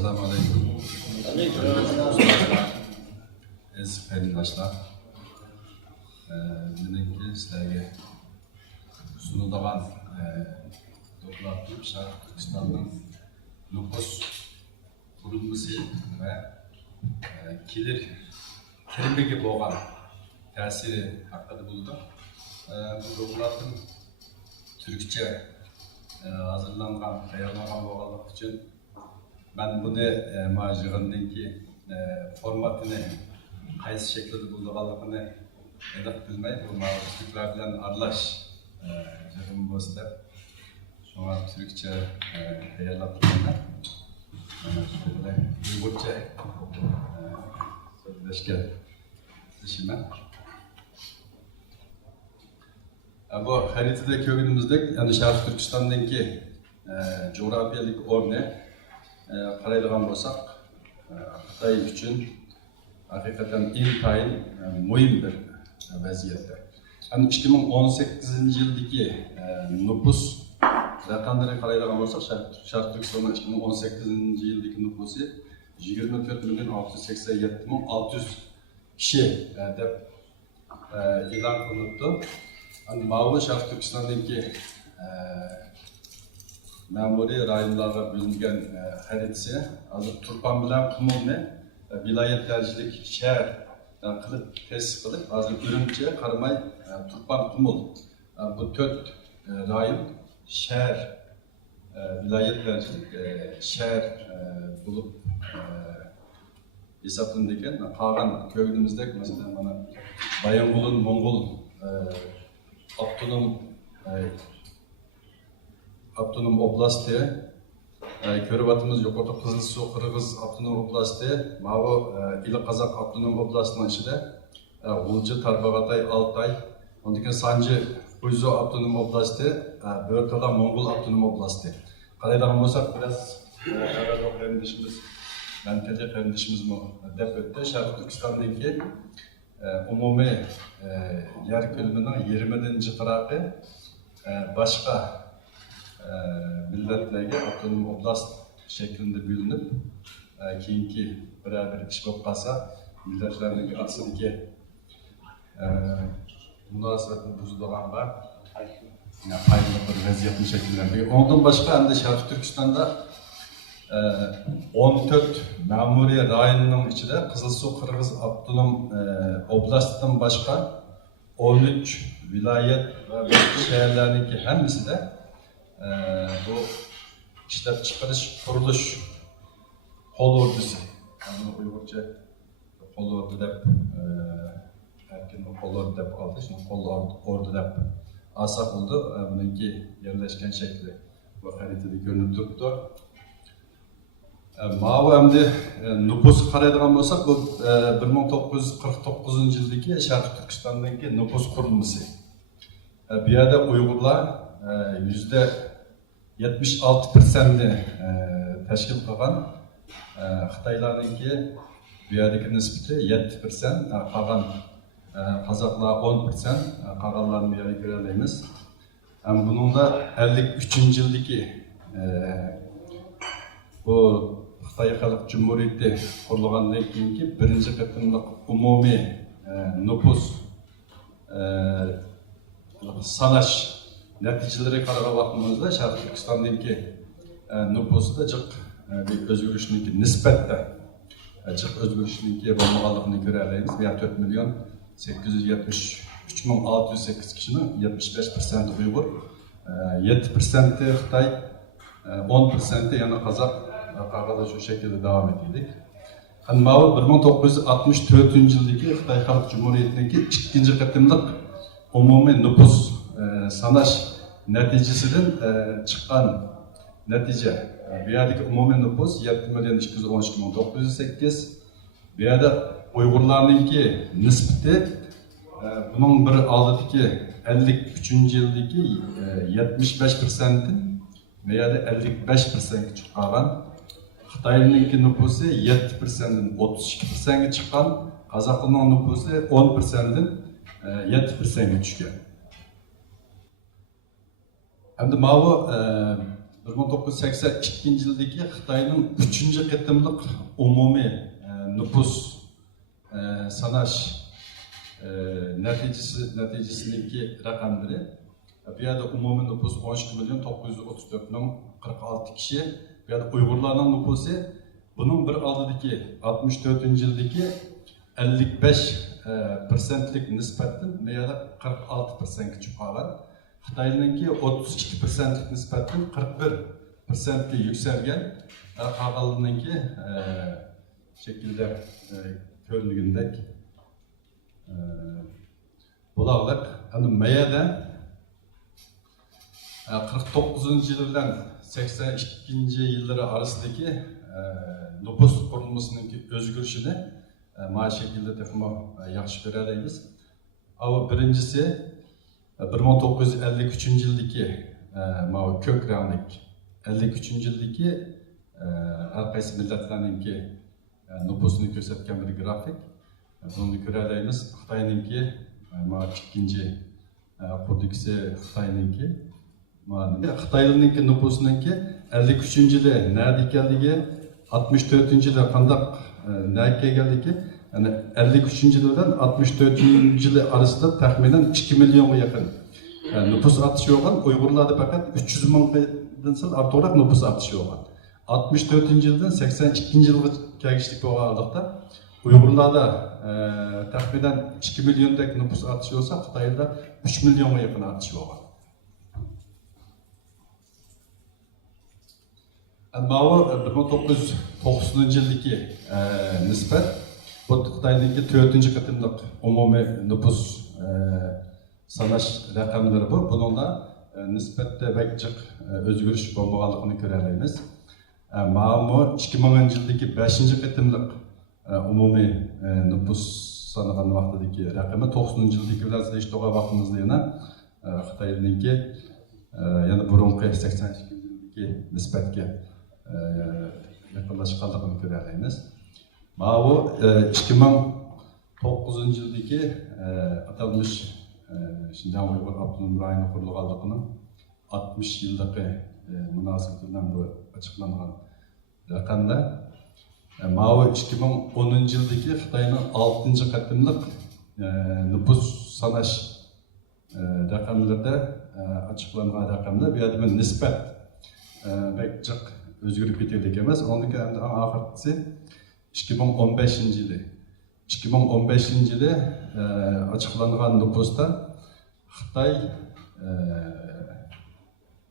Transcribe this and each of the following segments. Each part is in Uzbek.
Assalamu alaikum. Aziz qarindoshlar, meniki sizlarga suniladigan doklatim Sharq Turkistonning nüfus qurilmasi va kirimiga bo'lgan ta'siri haqida bo'ldi. Bu doklatim Türkçe hazırlangan, tayyorlangan bo'lganligi uchun ben bunu majig'indagi formatini qaysi shaklda bo'lganligini aniq bilmay, bu mavzular bilan aralash yig'in bo'lsa deb shunga Türkçe tayyorlab turganman. Uyg'urcha so'zlashga tirishman. Bu haritada ko'rganimizdek, yani Sharq Turkistondagi coğrafiyalik o'rni qaraydigan bo'lsak, Xitoy uchun haqiqatan intayin muhim bir vaziyatda. Yani 2018 yildagi nüfus raqamlariga qaraydigan bo'lsak, Sharq Turkistonning 2018 yildagi nüfusi 24.687.600 kishi deb e'lon qilinibdi. Yani Mavi Sharq Turkiston'daki memuri rayonlarga bölüngen haritasi, hazır Turpan bilan Qumulni vilayet tercihlik şehir qilib tesis qilib, hazır Ürümchiga qaramay Turpan Qumul bu 4 rayon şehir vilayet tercihlik şehir bulup hesaplandı ekan. Qolgan ko'rganimizdek, masalan, mana Bayonqulun, Mo'ng'ul Abdunum Oblasti, Körübatımız Yukarıda Kızılsu, Kırgız Abdunum Oblasti, Mavi İli-Kazak Abdunum Oblasti'nin içinde Ulcu, Tarbağatay, Altay, ondan Sancı, Kuyzu Abdunum Oblasti, Börtala Moğol Abdunum Oblasti. Qaraydigan bo'lsak, biraz Arab kardeşimiz, Menteli kardeşimiz mi dep ötdi. Sharq Turkistondagi umumiy yer ko'lamining 20 qiraqi boshqa millatlarga avtonom oblast shaklida bo'linib, keyingi bir ish bo'lib qolsa, millatlarning orasidagi munosabatni buzadigan va ayni bir vaziyatni shakllantirgan. Ondan boshqa endi Sharq Turkistonda 14 ma'muriy rayonning ichida Qizilsuv Qirg'iz avtonom oblastidan boshqa 13 viloyat va shaharlarniki hammasida bu ishlab chiqarish, qurilish qo'l ordisi, yani Uyg'urcha qo'l ordi deb erkin qo'l ordi deb oldi, shuni qo'l ordi deb olsa bo'ldi. Buniki yerlashgan shakli bu xaritada ko'rinib turibdi. Mavi endi nüfus qaraydigan bo'lsak, bu 1949 yildagi Sharq Turkistondagi nüfus qurilmasi. Bu yerda Uyg'urlar %76%ni tashkil qilgan, Xitoylarningki bu yerdagi nisbati 7%, qolgan qozoqlar 10%, qolganlarni bu yerga ko'ramiz. Buningda 53 yildagi bu Xitoy Xalq Cumhuriyeti qurilgandan keyingi birinchi qatimliq umumiy nüfus sanash natijalariga qaragan vaqtimizda Sharq Turkistondagi nüfusda jiq bir o'zgarishniki nisbatda jiq o'zgarishniki bo'lmaganligini ko'ramiz. 4.873.608 kishining 75% Uyg'ur, 7% Xitoy, 10% yana Qozoq qolganda shu shaklda davom etdik. Mavi 1964 yildagi Xitoy Xalq Cumhuriyetining ikkinchi qatimliq umumiy nüfus sanash natijasidan chiqqan natija. Bu yerdagi umumiy nüfus 7.212.908. Bu yerda Uyg'urlarningki nisbati buning bir oldidagi 53 yildagi 75%, bu yerda 55% chiqib qolgan. Xitoyning nüfusu 7%dan 32%ga chiqqan, Qozoqning nüfusu 10%dan 7%ga tushgan. Endi mavi 1982 yildagi Xitoyning 3-chi qitimliq umumiy nüfus sanash natijasidagi raqamlari. Bu yerda umumiy nüfus 12.934.046 kishi. Bu yerda Uyg'urlarning nüfusi bunun bir oldidagi 64-yildagi 55%lik nisbatdan bu yerda 46%ga chiqib qolgan. Xitoyninki 32%lik nisbatdan 41%ga yuksalgan. Qolganlarninki şekilde ko'rilgandek bularlik. Endi mayada 49 yıl bilan 82 yillar orasidagi nüfus qurilmasining o'zgarishini mana şekilde texmo yaxshi ko'ramiz. Ama birincisi 1953 yildagi mana ko'k ranglik 53 yildagi har qaysi millatlarninki nüfusunu ko'rsatgan bir grafik. Bunu ko'ramiz. Xitoyninki mana ikkinchi kodeksi Xitoyninki. Xitoyninki nüfusununki 53 yili nerede ekanligi, 64 yili qandaq nerga kelganligi, yani 53 yildan 64 yili arasida taxminan 2 milyonga yaqin nüfus artışı olgan. Uyg'urlarda faqat 300 mingdan sal ortiqroq nüfus artışı olgan. 64 yildan 82 yilga kelishlik bo'lganlikda Uyg'urlarda taxminan 2 milyondek nüfus artışı olsa, Xitoyda 3 milyonga yaqin artışı olgan. Ama 1990 yildagi nisbat bu Xitoydagi 4-chi qitimliq umumiy nüfus sanash raqamlari bu. Buningda nisbatda bakjiq o'zgarish bo'lmaganligini ko'ramiz. Mana 2000 yildagi 5-chi qitimliq umumiy nüfus sanagan vaqtidagi raqami 90 yildagi bilan solishtirgan vaqtimizda yana Xitoyniki yana burunqi 82 yildagi nisbatga yakınlaşkanlığını görüyoruz. Bu 2009 yildagi atalmış Şinjan Uyghur Abdunum rayonu kurulganlığının 60 yıldaki münasebetinden bu açıklanan rakamda. Bu 2010 yildagi Xitoyning 6-chi qatimliq nüfus sanash raqamlarida açıklanan rakamda bu yerda nisbat bakjiq özgürlük bitirdik emas. Ondan keyin oxirgisi 2015 yili. 2015 yili açıklangan nüfusta Xitoy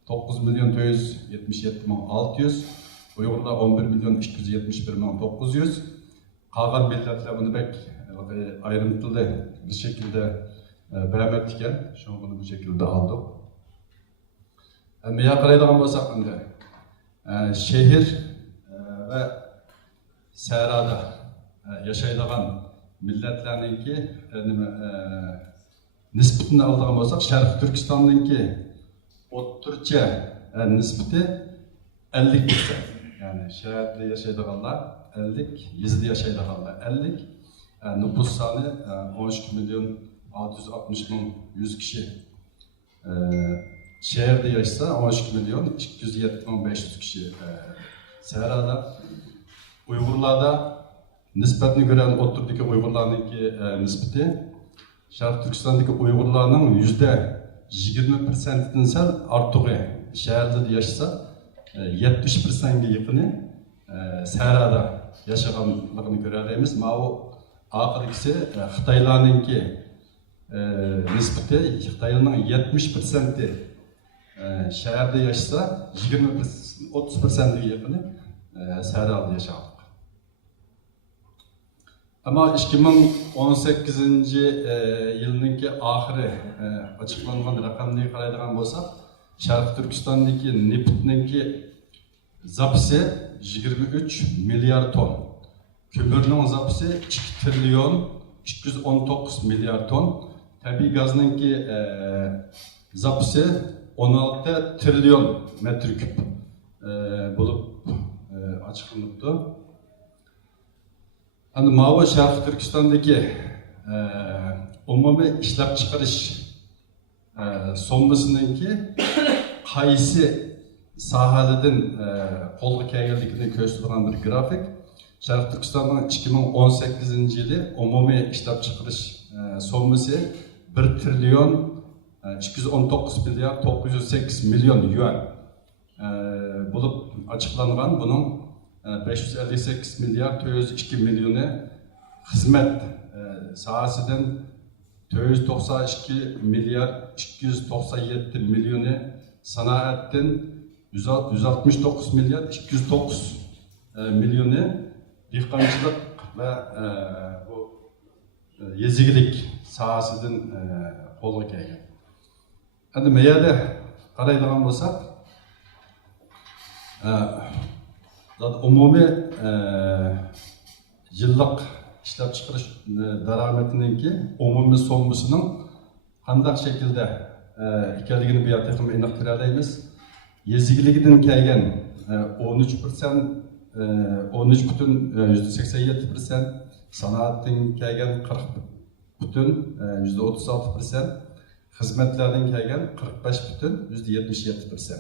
9 milyon 477 bin 600, Uyg'urlar 11 milyon 271 bin 900. Qolgan millatlar buni bek ayrıntılı bir şekilde beremetken, şu bunu bu şekilde aldık. Meya qaraydigan bo'lsak endi şehir ve serada yaşaydigan milletlerninki nisbatini aldigan bo'lsak, Sharq Turkistonninki o'rtacha nisbati 50%. Yani şehirde yaşaydiganlar 50, yezda yaşaydiganlar 50. Nüfus sani 12 milyon 660 bin 100 kişi. Şehirde yaşasa 12 milyon 270 bin 500 kişi. Serada Uyg'urlarda nisbatni gören o'rtadagi Uyg'urlarninki nisbati Sharq Turkistondagi Uyg'urlarning %20%dan sal ortig'i shaharda yaşasa 70%ga yaqini Serada yaşaganligini ko'ramiz. Mana oxirgisi Xitoylarninki nisbati Xitoyning 70% shaharda yaşasa 20-30%ga yaqini Serada yaşagan. Ama 2018 yılınki ahiri açıklanan rakamını qaraydigan bo'lsak, Sharq Turkistondagi neftninki zapisi 23 milyar ton. Kömürning zapisi 2 trilyon 219 milyar ton. Tabiiy gazninki zapisi 16 trilyon metr küp bo'lib açıklanıptı. Hani Mavi Sharq Turkistondagi umumiy ishlab chiqarish sommasiningki qaysi sahalardan qo'lga kelganligini ko'rsatadigan bir grafik. Sharq Turkistonning 2018 yili umumiy ishlab chiqarish sommasi 1 trilyon 219 milyar 908 milyon yuan bo'lib açıklangan. Bunun 558 milyar 402 milyonu hizmet sahasından 492 milyar 297 milyonu sanaattan 169 milyar 209 milyonu dehqonchilik ve bu yezigilik sahasından qo'lga kelgan. Endi bu yerda qaraydigan bo'lsak, umumiy yillik ishlab chiqarish daromadininki umumiy sommasining qanday shaklda ekanligini bu yerda aniq ko'ramiz. Yezigiligidan kelgan 13%, 13,87%, sanoatdan kelgan 40,36%, hizmetlerden kelgan 45,77%.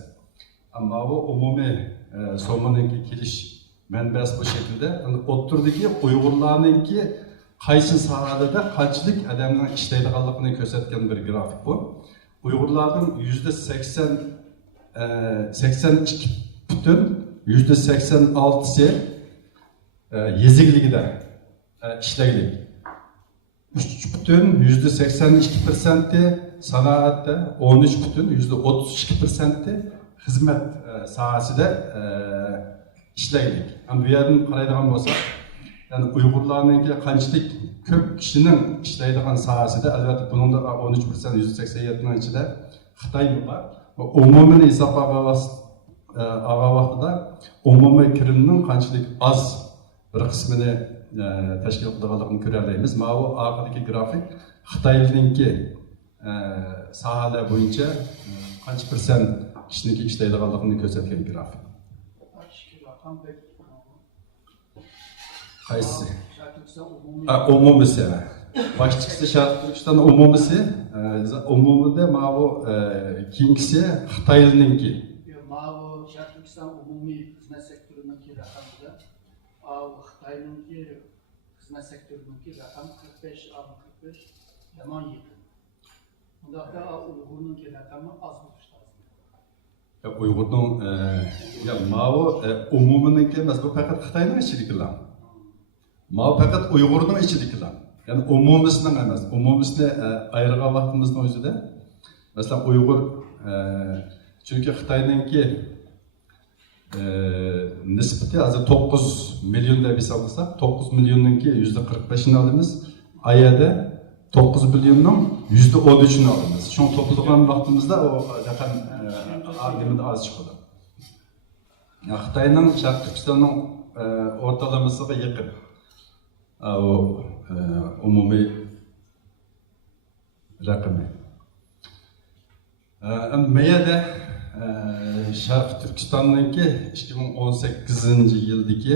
Ama bu umumiy sommanınki kelish manbasi bu şekilde. O'ttirdagi Uyg'urlarninki qaysi sohalarda qanchalik odamlar ishlaydiganligini ko'rsatgan bir grafik bu. Uyg'urlarning %82,86'sı yezigligida ishlaydi. 3,82%'i sanaatda, 13,32%'i hizmet sahasida ishlaydi. Bu yerdan qaraydigan bo'lsak, yani Uyg'urlarninki qanchalik ko'p kishining ishlaydigan sahasida, albatta buningda 13%, 187'ning ichida Xitoy bor. Umumiy hisobga vaqtida umumiy kirimning qanchalik az bir qismini tashkil qilganligini ko'ramiz. Mana bu orqadagi grafik Xitoyninki sohalar bo'yicha qancha %% kishiniki ishlaydiganligini ko'rsatgan grafik. Qaysi? Umumisi. Başlıkta Sharq Turkiston umumisi, umumida mana bu keyingisi Xitoyninki. Mana bu Sharq Turkiston umumiy xizmat sektorininki raqamida, Xitoyninki xizmat sektorininki raqam 45 yomon yaqin. Bundaqda Uyg'urninki raqami az bo'lishi lozim. Uyg'urning mana bu umumininki emas, bu faqat Xitoyning ichidagilar. Mana faqat Uyg'urning ichidagilar. Yani umumisini emas, umumisini ayırgan vaqtimizning o'zida, mesela Uyg'ur, çünkü Xitoyninki nisbati hozir 9 milyon deb hisoblasak, 9 milyonninki %45'ini olamiz. Ayada 9 milyonning %13'ini olamiz. Shuni to'plagan vaqtimizda o raqam argument az chiqadi. Xitoyning Sharq Turkistonning o'rtalamasiga yaqin. O umumiy raqami. Bu yerda Sharq Turkistonninki 2018 yildagi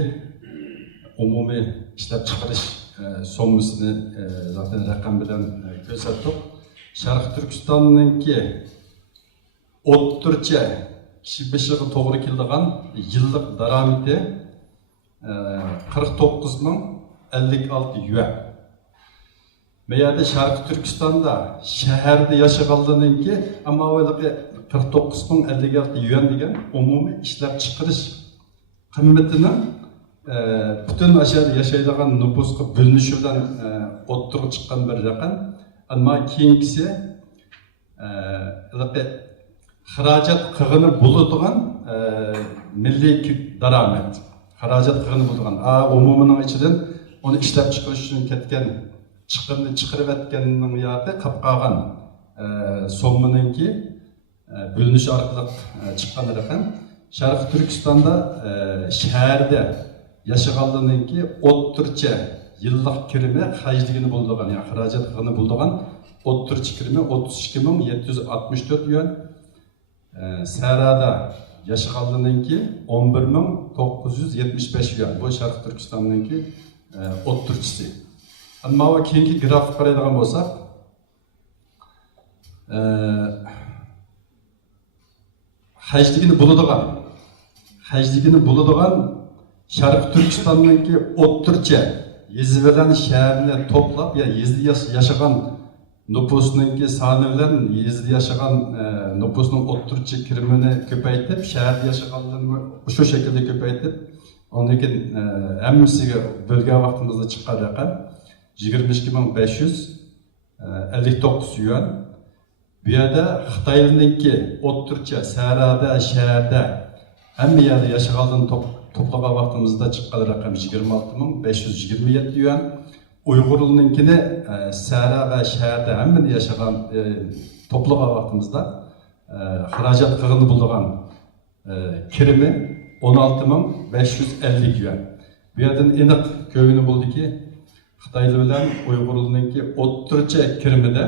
umumiy ishlab chiqarish sommasini zaten raqam bilan ko'rsatdik. Sharq Turkistonninki o'ttircha kishi beshiga to'g'ri keladigan yillik daromadi 49,56 yuan. Bu yerda Sharq Turkistonda shaharda yashaganlarninki ammo o'ylaqi 49,56 yuan degan umumiy ishlab chiqarish qimmatini butun ashar yashaydigan nüfusga bo'linishi bilan o'ttirib chiqqan bir raqam. Ammo keyingisi xarajat qilg'ini bo'ladigan milliy daromad. Xarajat qilg'ini bo'ladigan umumining ichidan onu ishlab chiqarish uchun ketgan chiqimni chiqarib etganning yoki qolib qolgan sommaninki bo'linish orqali chiqqan raqam. Sharq Turkistonda shaharda yashaganlarninki o'ttircha yillik kirimi xarajligini bo'ladigan, ya'ni xarajat qilg'ini bo'ladigan o'ttircha kirimi 32,764 yuan. Sarada yaşaganlarninki 11,975 yuan. Bu Sharq Turkistonninki o'ttirchisi. Ammo keyingi grafik qaraydigan bo'lsak, hajligini buladigan Sharq Turkiston'daki o'ttircha yezi bilan shaharni to'plab, ya yezda yashagan nüfusununki soni bilan yezda yashagan nüfusunun o'ttircha kirimini ko'paytib, shaharda yashaganlarni shu shaklda ko'paytib, ondan keyin hammasiga bo'lgan vaqtimizda chiqqan raqam 22.559 yuan. Bu yerda Xitoyninki o'ttircha Sarada, shaharda hamma yerda yashaganlarni to'plagan vaqtimizda chiqqan raqam 26.527 yuan. Uyg'urlarninkini Sara va shaharda hamma yashagan to'plagan vaqtimizda xarajat qilg'ini bo'lgan kirimi 16.550 yuan. Bu yerdan aniq ko'ngili bo'ldiki, Xitoylar bilan Uyg'urlarninki o'ttircha kirimida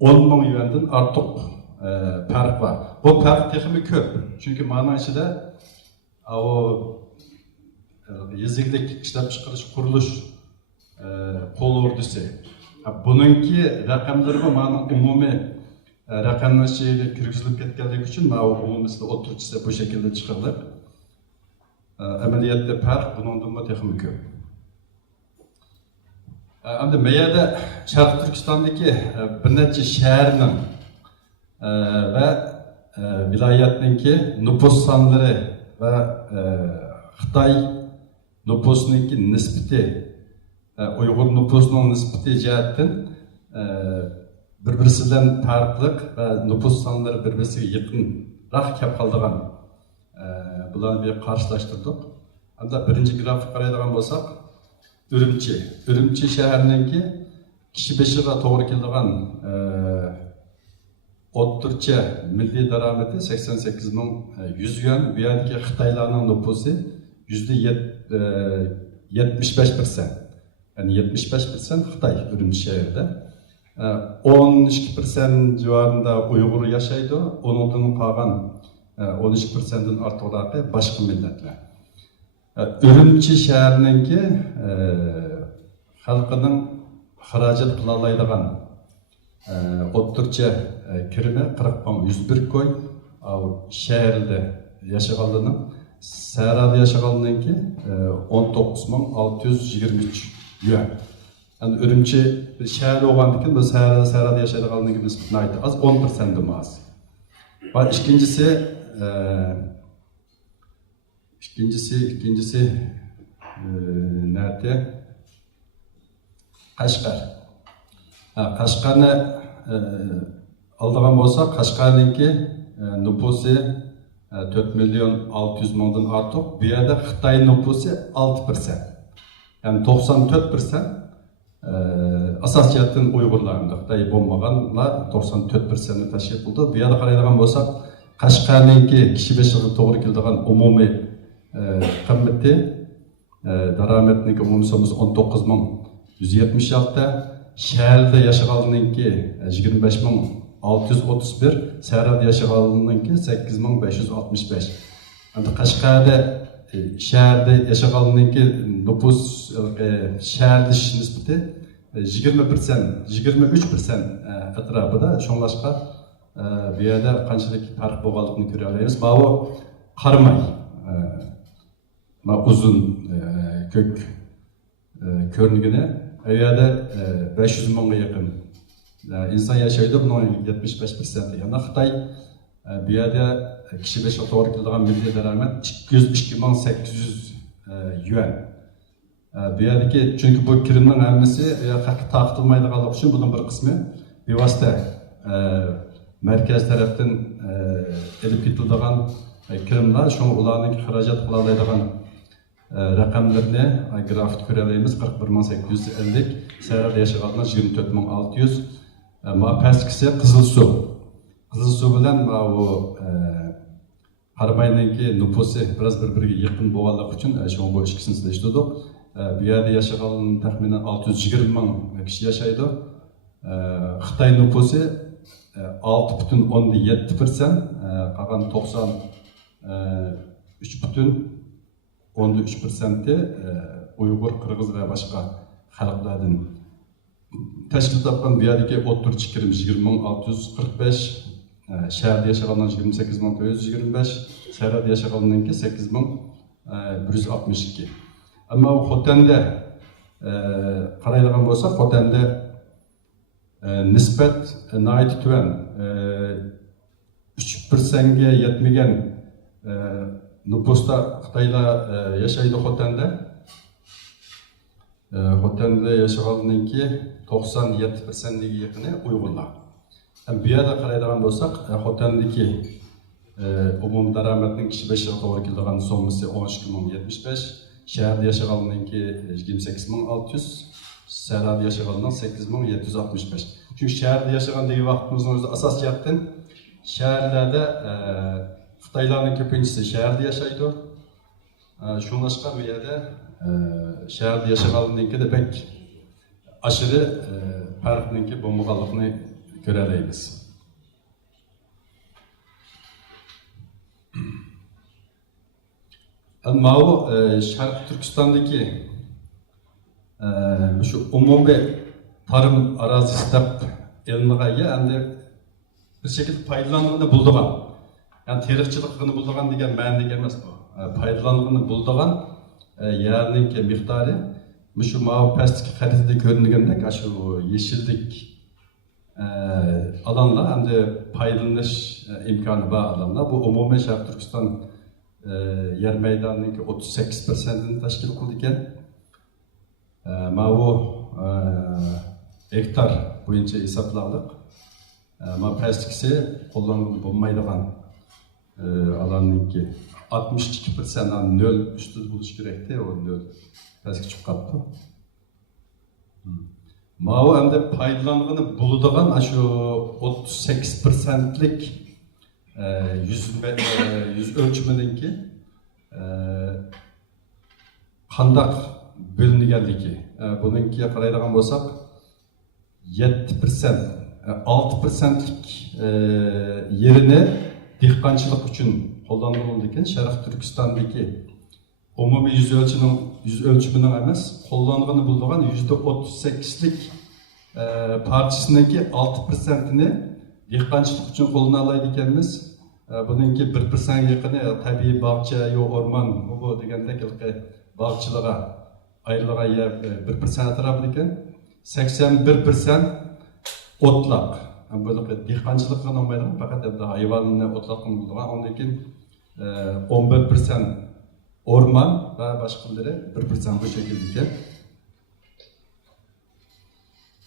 10.000 yuandan ortiq farq var. Bu farq texmi ko'p. Çünkü mana ichida yeziklik ishlab chiqarish qurilish qo'l urdusi. Buningki raqamlari mana umumiy raqamlar şeyga kirgizilib ketganligi uchun mana umumiyda o'ttirchisi bu shaklda chiqadi. Amaliyotda farq bundan texmi ko'p. Endi meyada Sharq Turkistondagi bir necha shaharning ve vilayetninki nüfus sonlari ve Xitoy nüfusununki nispati, Uyg'ur nüfusunun nispati jihatdan bir-birisi bilan farqli ve nüfus sonlari bir-birisiga yaqinroq kelib qolgan bularni bir qarshilashtirdik. Endi birinchi grafik qaraydigan bo'lsak, Ürümçi shaharininki kishi beshiga to'g'ri keladigan o'ttircha milliy daromadi 88.100 yuan. Bu yerdagi Xitoylarning nüfusi %75%. Yani 75% Xitoy Ürümçi shahrida. 12% civarında Uyg'ur yashaydi. Ondan qolgan 12%dan ortiqroqi boshqa millatlar. Ürümçi shaharininki xalqining xarajat qila oladigan o'ttircha kirimi 40.101 koy. Shaharda yashaganlarning Sarada yashaganlarninki 19.623 yuan. Yani Ürümçi shahar bo'lgandan bu Sarada yashaydiganlarning nisbati az 10% az. Va İkincisi nerede? Qashqar. Qashqarni aldığan olsa Qashqarninki nüfusu 4.600.000'dan artıq. Bu yerda Xitoy nüfusu 6%. Yani 94% asosiyatdan Uyg'urlarning Xitoy bo'lmaganlar 94%ni tashkil qildi. Bu yerda qaraydigan bo'lsak, Qashqarninki kishi beshiga to'g'ri keladigan umumiy qimmati daromadniki umumiy somasi 19.176, shaharda yashaganlarninki 25.631, Sarada yashaganlarninki 8.565. Endi Qashqarda shaharda yashaganlarninki nüfus shaharda nisbati 23% atrofida. Shunlashqa bu yerda qanchalik farq bo'lganligini ko'ra olamiz. Bu qaramay uzun kök körnüğüne evde 500 mingga yakın insan yaşaydı. Bunun 75%. Yani Xitoy bu yerda kishi beshi to'g'ri keladigan milliy daromad 202.800 yuan. Bu yerdagi çünkü bu kirimning hammasi taqtilmaydiganligi uchun bunun bir qismi bevosita merkez tarafdan elib ketiladigan kirimlar, şunu ularning xarajat qila oladigan raqamlarni grafik ko'ramiz. 41.850, Sarada yashaganlar 24.600. Ma pastkisi Qizilsuv. Qizilsuv bilan bu Qaramayningki nüfusu biraz bir-biriga yaqin bo'lganligi uchun shuni bu ikkisini solishtirdik. Bu yerda yashagan taxminan 620.000 kishi yashaydi. Xitoy nüfusu 6.7%, qolgan 93.13% Uyg'ur, Qirg'iz va boshqa xalqlardan tashkil topgan. Bu yerdagi o'ttirchi kirim 20.645, şehirde yaşayanlar 28.425, şehirde yaşayanlar 8.162. Ama o Xotan'da qaraydigan bo'lsak, Xotan'da nisbat nayt tuvan 3%ga yetmagan nüfusta Xitoylar yaşaydı Xotan'da. Xotan'da yaşayanlarınki 97%ga yaqini Uyg'urlar. Bu yerda qaraydigan bo'lsak, Xotan'daki umum daromadning kishi bashiga to'g'ri keladigan sommasi 12.075, şehirde yaşayanlarınki 28.600, şehirde yaşayanlar 8.765. Çünkü şehirde yaşayan diye vaktimizin özü asas yaptın. Şehirlerde Xitayların köpüncüsü şehirde yaşaydı. Şunlaşka bir yerde şehirde yaşayanlarınki de pek aşırı farkınınki bombalıqını görələyimiz. Ama o Şarkı Türkistan'daki şu umumi tarım arazisi tap elinğe yani bir şekilde paydalandığını bulduğun. Yani terikçilikini bulduğun diyen ma'noda gelmez bu. Paydalandığını bulduğun yerinin ki miktarı şu mavi pastiki xaritede göründüğündek şu yeşillik alanla hem de paydalanış imkanı var alanla. Bu umumi Şarkı Türkistan yer meydanının 38%'ini teşkil kıldıkken bu hektar boyunca hesapladık. Ama pestikisi kullanılıb bulmaydıgan alanın ki 62%'dan 0 üstü buluş gerekti, o 0 pestik çıkıp kaptı. Bu hem de paydalandığını buluduğun şu 38%'lik yüz ölçümününki qandaq bölünügenligi. Bununki qaraydigan bo'lsak 7%, 6%lik yerini dehqonchilik uchun qo'llanilgan Sharq Turkistondagi umumiy yüz ölçümünün emas, qo'llanilgani bo'lgan %38'lik parçasındaki 6%'ini dehqonchilik uchun qo'llanib olaydi ekanmiz. Bununki 1% yaqini tabiiy bog'cha yo o'rmon bu degandek bog'chilarga ayrilgan yer 1% atrofida ekan. 81% o'tloq. Bu dehqonchilikqa olmaydi, faqat hayvonni o'tloqni bo'lgan. Ondan keyin 11% o'rmon va boshqalari 1% bu shaklda ekan.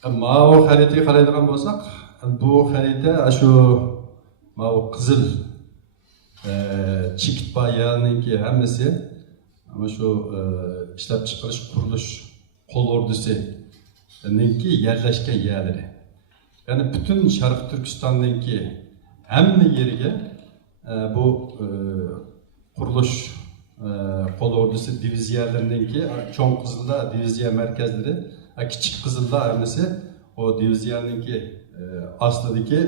Ammo xaritaga qaraydigan bo'lsak, bu xarita şu qizil chekit bayanininki hammasi ama şu ishlab chiqarish qurilish qo'l ordusininki yerlashgan yerlari. Yani bütün Sharq Turkistonninki hamma yeriga bu qurilish qo'l ordusi diviziyalarininki cho'ng qizillar diviziya markazlari, kichik qizillar hammasi o diviziyaninki aslidagi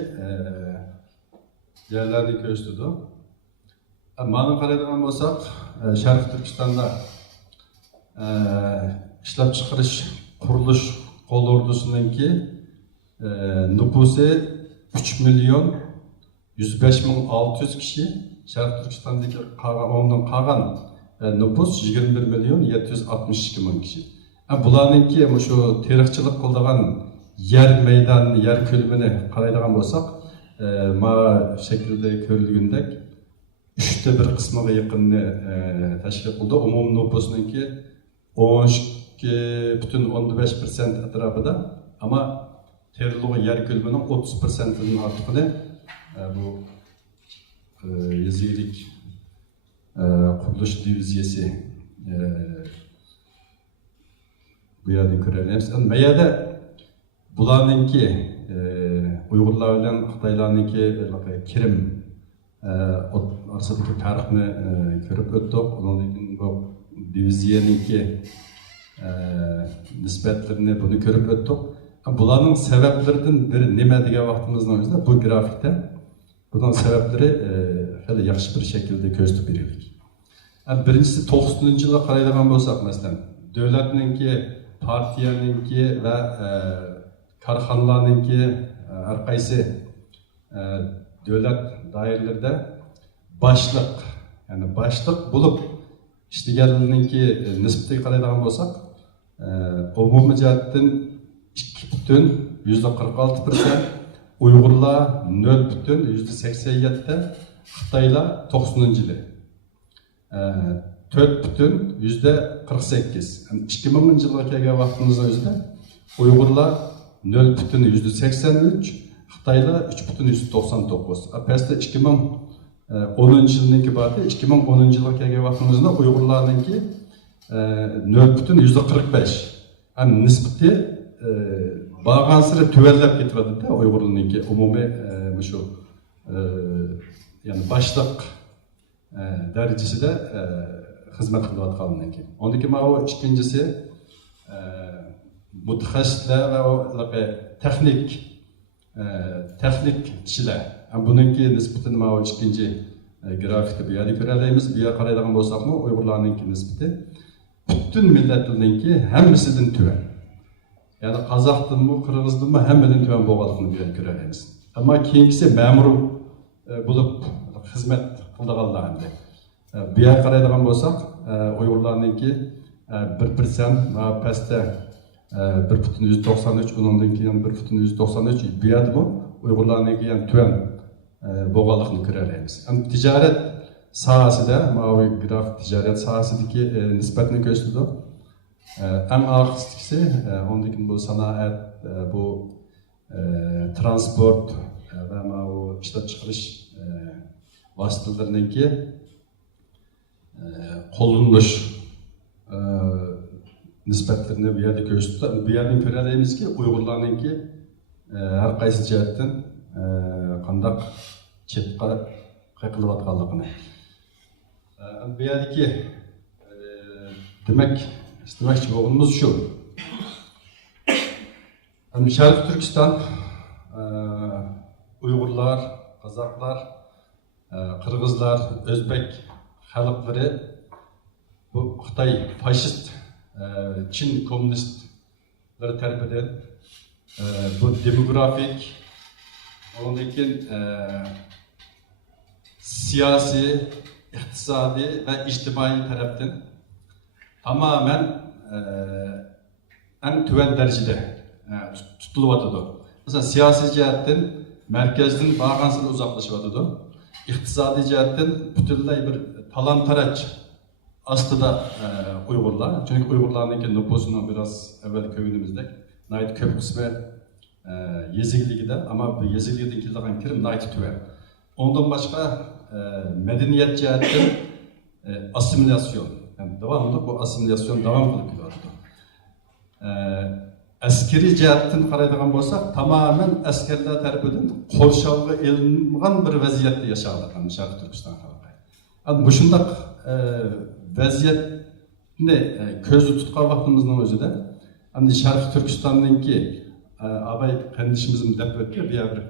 yerlarni ko'rsatdi. Ma'lum qaraydigan bo'lsak, Sharq Turkistonda ishlab chiqarish qurilish qo'l ordusininki nüfusi 3.105.600 kishi. Sharq Turkistondagi ondan qolgan nüfus 21.762.000 kishi. Bularninki şu terikçilik qildigan yer meydanı, yer külümünü qaraydigan bo'lsak, ma şekilde ko'rilgandek 1/3 qismiga yaqinni tashkil qildi. Umum nüfusununki 12.15% atrofida, ama terilgan yer külümünün 30%'nin ortiqini bu yezilik qurilish diviziyasi bu yerda ko'ramiz. Bu yerda bularninki Uyg'urlar bilan Xitoylarninki kirim orasidagi farqni ko'rib o'tdik. Undan keyin bu diviziyaninki nisbatlarini buni ko'rib o'tdik. Bularning sabablaridan biri nima degan vaqtimizning o'zida bu grafikda bunun sebeplari hali yaxshi bir şekilde ko'rsatib berildik. Birinchisi 90-yilga qaraydigan bo'lsak, masalan, davlatninki, partiyaninki va korxonalarninki har qaysi devlet dairelerinde başlık, yani başlık bulup işleyenlerinki nispeti qaraydigan bolsak, umumiy jihatdan 2,46%, Uyg'urlar 0,87, Xitoylar 90-yili 4,48. Yani 2000 yılga kelgan vaqtimizda o'zida Uyg'urlar 0,83, Xitoylar 3,99. Pastda 2010 yilniki bordi. 2010 yilga kelgan vaqtimizda Uyg'urlarningki 0,45. Yani nispeti bağlan sıra tüvellep getirdi de Uyg'urlarningki umumiy shu yani başlık derecesinde hizmet kılayotgandan keyin. Ondaki o ikincisi mutaxassislar ve o texnik kishilar. Bununki nisbatan o ikinci grafikte bir yerda ko'ramiz. Bu yerga qaraydigan bo'lsakmi, Uyg'urlarningki nisbati bütün millatlarningki hammasidan tuvan. Yani Qozog'danmi, Qirg'izdanmi hammadan tuvan bo'lganligini bu yerda ko'ramiz. Ammo keyingisi ma'mur bo'lib xizmat qilganlar endi. Bu yerga qaraydigan bo'lsak, Uyg'urlarningki 1% va pastda 1,93, undan keyin 1,93 bu yerda bu Uyg'urlarningki ham tuvan bo'lganligini ko'ramiz. Tijorat sohasida, mavi grafik tijorat sohasidagi nisbatni ko'rsatdi. Eng og'irgisi ondan keyin bu sanoat, bu transport va bu ishlab chiqarish vositalariningki qo'llanilish nisbatlarini bu yerda ko'rsatdi. Bu yerdan ko'ralamizki, Uyg'urlarningki har qaysi jihatdan qandaq chetqa qilayotganligini. Bu yerdagi demoqchi bo'lganimiz shu. Sharqiy Turkiston Uyg'urlar, Qozoqlar, Qirg'izlar, O'zbek xalqlari bu Xitoy faşist, Çin komünistleri tarafidan bu demografik, ondan keyin siyasi, iqtisadi ve ijtimoiy tarafdan tamamen en tüven derecede tutuluyordu. Mesela siyasi cihetten merkezden bağımsız uzaklaşıyordu. İktisadi cihetten bütünlüğü bir talan-taraj aslında Uygurlar. Çünkü Uygurların nüfusunun biraz evvel köyümüzde nait köp kısmı Yezigili'de ama bu Yezigili'den kildiğin kirim nait tüven. Ondan başka medeniyet cihetten asimilasyon. Yani devamlı bu asimilasyon devam kılıp gidiyordu. Askeri cihetten qaraydigan bo'lsak, tamamen askerler tarafından qo'rshovga ilingan bir vaziyatda yaşagan Sharqiy Turkiston xalqi. Bu shunday vaziyatni ko'zda tutgan vaqtimizning o'zida, endi Sharqiy Turkistonningki abay qandishimizning deb o'tdi, bu bir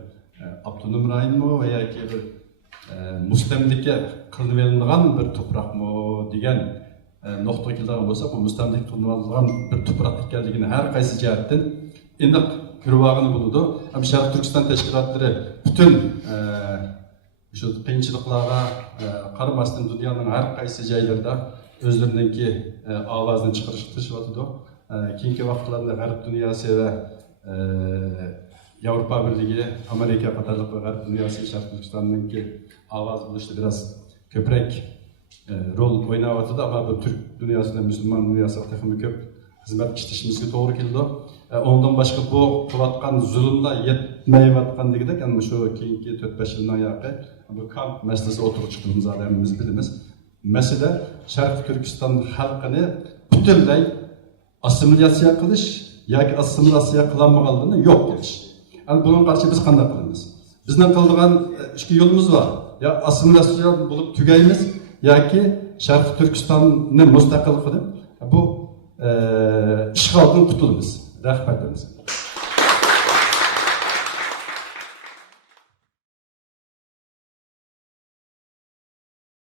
avtonom rayonmi va yoki bir mustamlika qilinib olingan bir to'proqmi degan nokta keldiğin olsa, bu müstemlik kılınan bir toprak ekanligini her qaysi jihatdan aniq ko'rib buludu. Hem Sharqiy Turkiston teşkilatları bütün şu qiyinchiliklarga qaramasdan dunyoning har qaysi joylarida o'zlariningki ovozini chiqarishtirishyotidu. Keyingi vaqtlarda G'arb dunyosi va Yevropa Birligi, Amerika qatorliq G'arb dunyosi Sharqiy Turkistonningki ovoz bo'lishda biraz ko'proq rol oynayotidu ama bu Türk dünyasında, Müslüman dünyasında takımı köp hizmet işleşimizge doğru keldi. Ondan başka bu kılatkan zulümler yetmeyevatkan degidek, yani şu keyinki 4-5 yıldan yakı bu kamp meselesi oturup çıktığımız adamımız bilimiz. Mesele Sharqiy Turkiston halkını bütünley asimilyasiya qilish yoki assimilasiya qilinmaganligini yo'q qilish. Yani bunun karşı biz qanday qilamiz? Bizning qiladigan ikki yo'limiz var. Ya assimilasiya bo'lib tugaymiz yoki Sharqiy Turkistonni mustaqil qilib bu ishg'oldan qutulamiz. Rahmat.